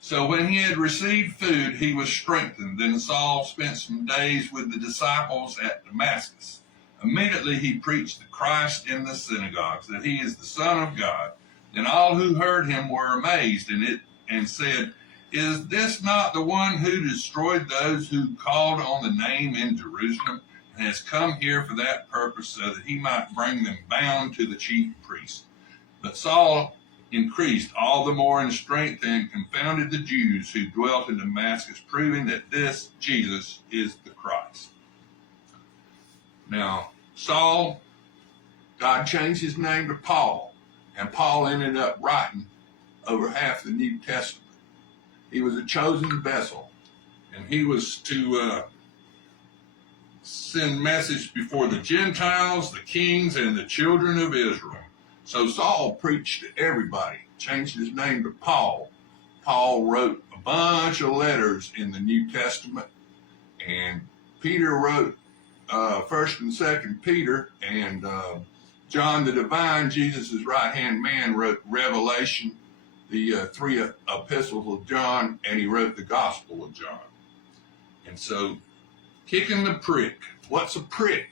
So when he had received food, he was strengthened. Then Saul spent some days with the disciples at Damascus. Immediately he preached the Christ in the synagogues, that he is the Son of God. Then all who heard him were amazed and said, "Is this not the one who destroyed those who called on the name in Jerusalem, and has come here for that purpose, so that he might bring them bound to the chief priests?" But Saul increased all the more in strength and confounded the Jews who dwelt in Damascus, proving that this Jesus is the Christ. Now, Saul, God changed his name to Paul, and Paul ended up writing over half the New Testament. He was a chosen vessel, and he was to send message before the Gentiles, the kings, and the children of Israel. So Saul preached to everybody, changed his name to Paul. Paul wrote a bunch of letters in the New Testament, and Peter wrote 1st and 2nd Peter, and John the Divine, Jesus' right-hand man, wrote Revelation, the 3 epistles of John, and he wrote the Gospel of John. And so, kicking the prick. What's a prick?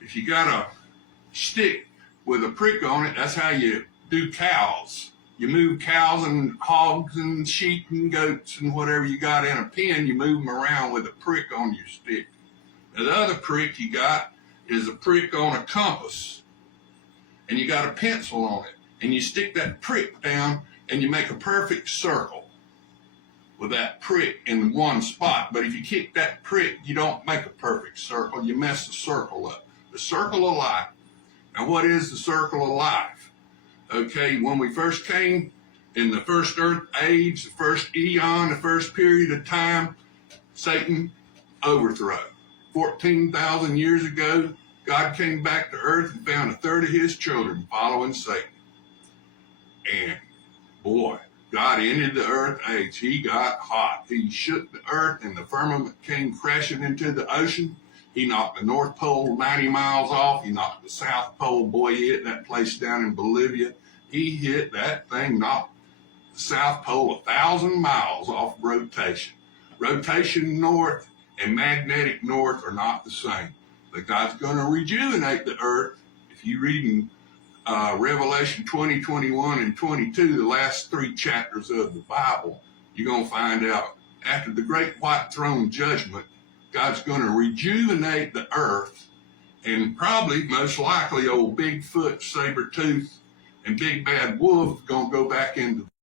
If you got a stick with a prick on it, that's how you do cows. You move cows and hogs and sheep and goats and whatever you got in a pen, you move them around with a prick on your stick. Now, the other prick you got is a prick on a compass, and you got a pencil on it, and you stick that prick down and you make a perfect circle with that prick in one spot. But if you kick that prick, you don't make a perfect circle, you mess the circle up. The circle of life. Now, what is the circle of life? Okay, when we first came in the first earth age, the first eon, the first period of time, Satan overthrow. 14,000 years ago, God came back to earth and found a third of his children following Satan. And boy, God ended the earth age. He got hot. He shook the earth and the firmament came crashing into the ocean. He knocked the North Pole 90 miles off. He knocked the South Pole. Boy, he hit that place down in Bolivia. He hit that thing, knocked the South Pole 1,000 miles off rotation. Rotation north and magnetic north are not the same. But God's going to rejuvenate the earth. If you read in Revelation 20, 21, and 22, the last 3 chapters of the Bible, you're going to find out after the great white throne judgment, God's going to rejuvenate the earth, and probably, most likely, old Bigfoot, Saber-Tooth, and Big Bad Wolf going to go back into